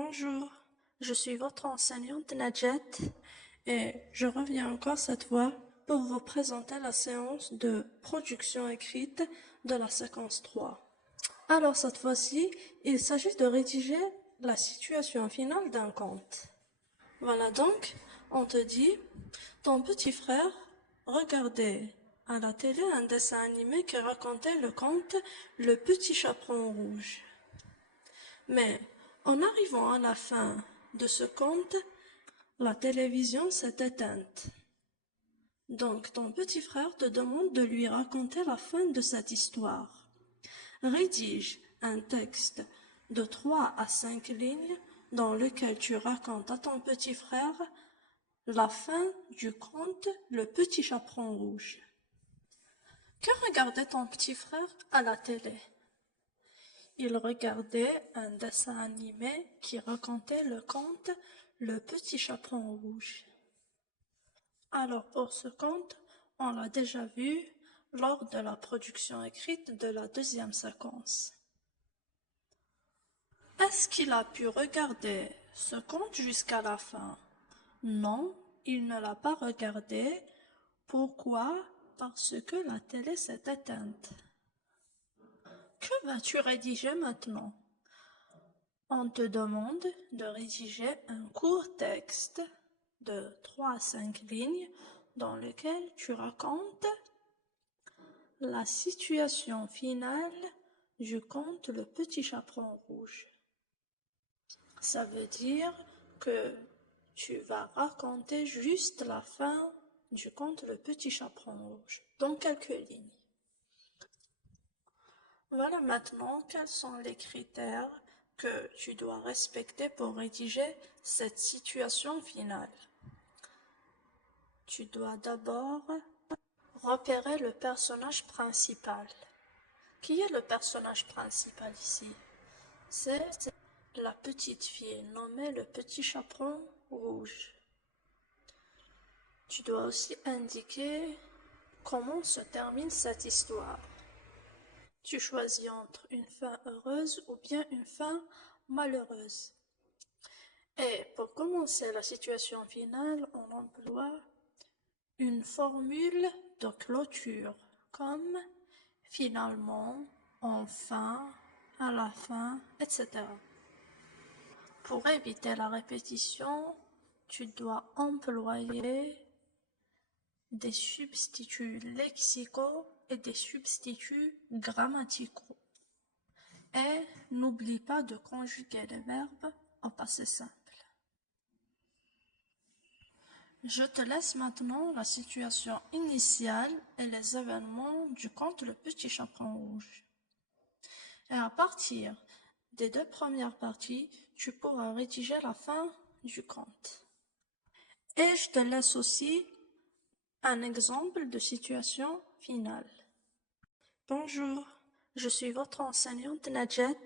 Bonjour, je suis votre enseignante Nadjet et je reviens encore cette fois pour vous présenter la séance de production écrite de la séquence 3. Alors cette fois-ci, il s'agit de rédiger la situation finale d'un conte. Voilà donc, on te dit, ton petit frère regardait à la télé un dessin animé qui racontait le conte Le Petit Chaperon Rouge. Mais en arrivant à la fin de ce conte, la télévision s'est éteinte. Donc ton petit frère te demande de lui raconter la fin de cette histoire. Rédige un texte de 3 à 5 lignes dans lequel tu racontes à ton petit frère la fin du conte Le Petit Chaperon Rouge. Que regardait ton petit frère à la télé? Il regardait un dessin animé qui racontait le conte Le Petit Chaperon Rouge. Alors pour ce conte, on l'a déjà vu lors de la production écrite de la deuxième séquence. Est-ce qu'il a pu regarder ce conte jusqu'à la fin? Non, il ne l'a pas regardé. Pourquoi? Parce que la télé s'est éteinte. Que vas-tu rédiger maintenant? On te demande de rédiger un court texte de 3 à 5 lignes dans lequel tu racontes la situation finale du conte Le Petit Chaperon Rouge. Ça veut dire que tu vas raconter juste la fin du conte Le Petit Chaperon Rouge, dans quelques lignes. Voilà maintenant quels sont les critères que tu dois respecter pour rédiger cette situation finale. Tu dois d'abord repérer le personnage principal. Qui est le personnage principal ici? C'est la petite fille nommée le Petit Chaperon Rouge. Tu dois aussi indiquer comment se termine cette histoire. Tu choisis entre une fin heureuse ou bien une fin malheureuse. Et pour commencer la situation finale, on emploie une formule de clôture, comme finalement, enfin, à la fin, etc. Pour éviter la répétition, tu dois employer des substituts lexicaux et des substituts grammaticaux. Et n'oublie pas de conjuguer les verbes au passé simple. Je te laisse maintenant la situation initiale et les événements du conte Le Petit Chaperon Rouge. Et à partir des 2 premières parties, tu pourras rédiger la fin du conte. Et je te laisse aussi un exemple de situation finale. Bonjour, je suis votre enseignante Nadjet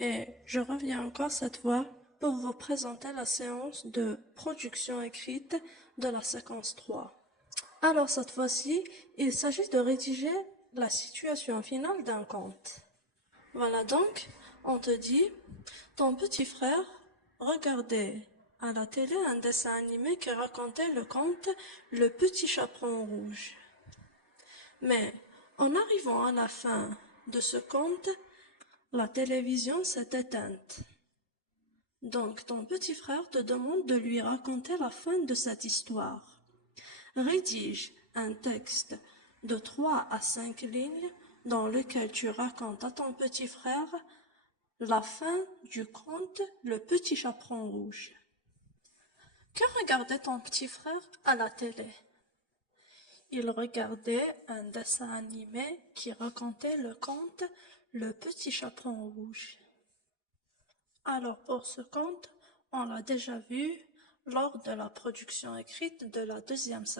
et je reviens encore cette fois pour vous présenter la séance de production écrite de la séquence 3. Alors cette fois-ci, il s'agit de rédiger la situation finale d'un conte. Voilà donc, on te dit, ton petit frère regardait à la télé un dessin animé qui racontait le conte Le Petit Chaperon Rouge. Mais en arrivant à la fin de ce conte, la télévision s'est éteinte. Donc ton petit frère te demande de lui raconter la fin de cette histoire. Rédige un texte de 3 à 5 lignes dans lequel tu racontes à ton petit frère la fin du conte Le Petit Chaperon Rouge. Que regardait ton petit frère à la télé? Il regardait un dessin animé qui racontait le conte Le Petit Chaperon Rouge. Alors pour ce conte, on l'a déjà vu lors de la production écrite de la deuxième séquence.